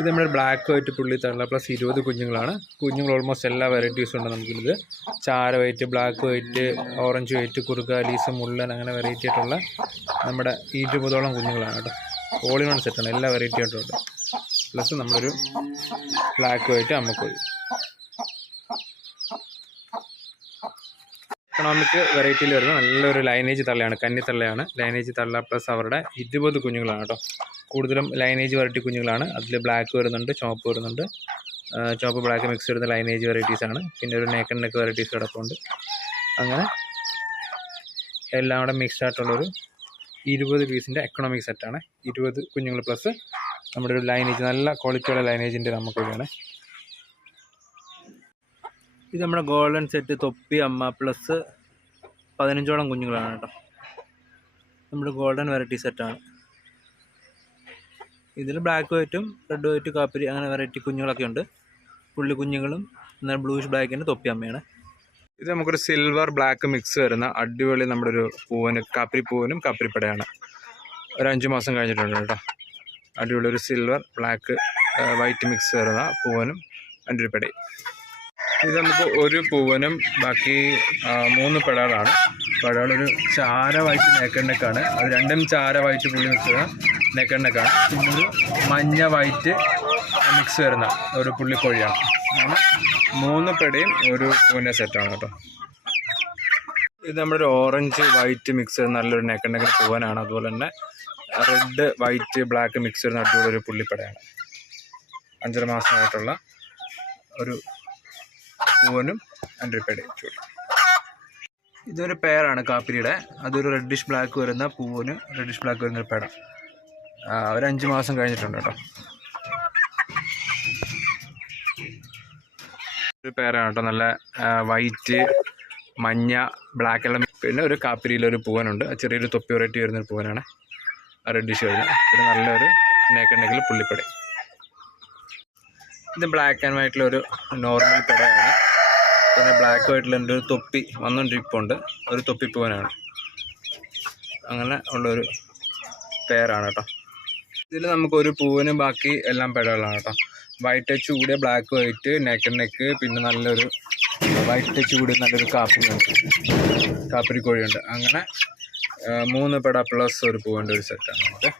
ഇത് നമ്മുടെ black white പുള്ളി തള്ള പ്ലസ് ഇരുപത് കുഞ്ഞുങ്ങളാണ്. കുഞ്ഞുങ്ങൾ ഓൾമോസ്റ്റ് എല്ലാ വെറൈറ്റീസും ഉണ്ട് നമുക്കിത് ചാര white black white orange white കുറുക്കാലീസ് മുള്ളൻ അങ്ങനെ വെറൈറ്റി ആയിട്ടുള്ള നമ്മുടെ ഇരുപതോളം കുഞ്ഞുങ്ങളാണ് കേട്ടോ. ഓൾ വൺ സെറ്റാണ് എല്ലാ വെറൈറ്റി ആയിട്ടും ഉണ്ട്. പ്ലസ് നമ്മളൊരു ബ്ലാക്ക് വൈറ്റ് അമ്മക്കോഴി. എക്കണോമിക് വെറൈറ്റിയിൽ വരുന്ന നല്ലൊരു ലൈനേജ് തള്ളയാണ് കന്നി തള്ളയാണ് ലൈനേജ് തള്ള പ്ലസ് അവരുടെ ഇരുപത് കുഞ്ഞുങ്ങളാണ് കേട്ടോ. കൂടുതലും ലൈനേജ് വെറൈറ്റി കുഞ്ഞുങ്ങളാണ്. അതിൽ ബ്ലാക്ക് വരുന്നുണ്ട് ചുവപ്പ് വരുന്നുണ്ട്. ചുവപ്പ് ബ്ലാക്ക് മിക്സ് വരുന്ന ലൈനേജ് വെറൈറ്റീസ് ആണ്. പിന്നെ ഒരു നേക്കൻ നെക്ക് വെറൈറ്റീസ് കിടപ്പുണ്ട് അങ്ങനെ എല്ലാം കൂടെ മിക്സ്ഡ് ആയിട്ടുള്ളൊരു ഇരുപത് പീസിന്റെ എക്കണോമിക് സെറ്റാണ് ഇരുപത് കുഞ്ഞുങ്ങൾ പ്ലസ് നമ്മുടെ ഒരു ലൈനേജ് നല്ല ക്വാളിറ്റിയുള്ള ലൈനേജിന്റെ നമുക്കൊക്കെയാണ് ഇത് നമ്മുടെ ഗോൾഡൻ സെറ്റ് തൊപ്പി അമ്മ പ്ലസ് പതിനഞ്ചോളം കുഞ്ഞുങ്ങളാണ് കേട്ടോ. നമ്മുടെ ഗോൾഡൻ വെറൈറ്റി സെറ്റാണ് ഇതിൽ ബ്ലാക്ക് വൈറ്റും റെഡ് വൈറ്റ് കാപ്പിരി അങ്ങനെ വെറൈറ്റി കുഞ്ഞുങ്ങളൊക്കെ ഉണ്ട്. പുള്ളി കുഞ്ഞുങ്ങളും എന്നാൽ ബ്ലൂഷ് ബ്ലാക്കിന്റെ തൊപ്പി അമ്മയാണ്. ഇത് നമുക്കൊരു സിൽവർ ബ്ലാക്ക് മിക്സ് വരുന്ന അടിപൊളി നമ്മുടെ ഒരു പൂവന് കാപ്പിരി പൂവനും കാപ്പിരിപ്പടയാണ്. ഒരു അഞ്ച് മാസം കഴിഞ്ഞിട്ടുണ്ട് കേട്ടോ. അടിപൊളി ഒരു സിൽവർ ബ്ലാക്ക് വൈറ്റ് മിക്സ് വരുന്ന പൂവനും അണ്ടിരിപ്പടയും ഇത് നമുക്ക് ഒരു പൂവനും ബാക്കി മൂന്ന് പെടകളാണ്. പെടകളൊരു ചാര വൈറ്റ് നേക്കണ്ണക്കാണ് അത് രണ്ടും ചാര വൈറ്റ് പുള്ളി മിക്സ് നേക്കണ്ണക്കാണ് പിന്നെ ഒരു മഞ്ഞ വൈറ്റ് മിക്സ് വരുന്ന ഒരു പുള്ളിക്കോഴിയാണ് അങ്ങനെ മൂന്ന് പെടയും ഒരു പൂനെ സെറ്റാണ് കേട്ടോ. ഇത് നമ്മുടെ ഒരു ഓറഞ്ച് വൈറ്റ് മിക്സ് വരുന്ന നല്ലൊരു നേക്കണ്ണക്കിന് പൂവനാണ്. അതുപോലെ തന്നെ റെഡ് വൈറ്റ് ബ്ലാക്ക് മിക്സ് വരുന്ന അടിപൊളി ഒരു പുള്ളിപ്പടയാണ് അഞ്ചര മാസമായിട്ടുള്ള ഒരു പൂവനും അണ്ടർപേടയും ചൂടി ഇതൊരു പെയറാണ് കാപ്പിരിയുടെ. അതൊരു റെഡിഷ് ബ്ലാക്ക് വരുന്ന പൂവിന് റെഡിഷ് ബ്ലാക്ക് വരുന്ന ഒരു ഒരു അഞ്ച് മാസം കഴിഞ്ഞിട്ടുണ്ട് കേട്ടോ. ഒരു പേരാണ് കേട്ടോ നല്ല വൈറ്റ് മഞ്ഞ ബ്ലാക്ക് എല്ലാം. പിന്നെ ഒരു കാപ്പിരിയിലൊരു പൂവനുണ്ട്. ചെറിയൊരു തൊപ്പി വെറൈറ്റി വരുന്നൊരു പൂവനാണ്. റെഡിഷ് വരുന്നത് പിന്നെ നല്ലൊരു നേക്കണ്ടെങ്കിൽ പുള്ളിപ്പടി. ഇത് ബ്ലാക്ക് ആൻഡ് വൈറ്റിലൊരു നോർമൽ പടയാണ്. പിന്നെ ബ്ലാക്ക് വൈറ്റിലുണ്ട് ഒരു തൊപ്പി വന്നുകൊണ്ടിരിപ്പുണ്ട് ഒരു തൊപ്പി പൂവനാണ്. അങ്ങനെ ഉള്ളൊരു പേരാണ് കേട്ടോ. ഇതിൽ നമുക്ക് ഒരു പൂവിനും ബാക്കി എല്ലാം പെടകളാണ് കേട്ടോ വൈറ്റ് ടച്ച് കൂടിയ ബ്ലാക്ക് വൈറ്റ് നെക്ക് നെക്ക് പിന്നെ നല്ലൊരു വൈറ്റ് ടച്ച് നല്ലൊരു കാപ്പി കാപ്പിരി കോഴിയുണ്ട് അങ്ങനെ മൂന്ന് പെട പ്ലസ് ഒരു പൂവിന്റെ ഒരു സെറ്റാണ് നമുക്ക്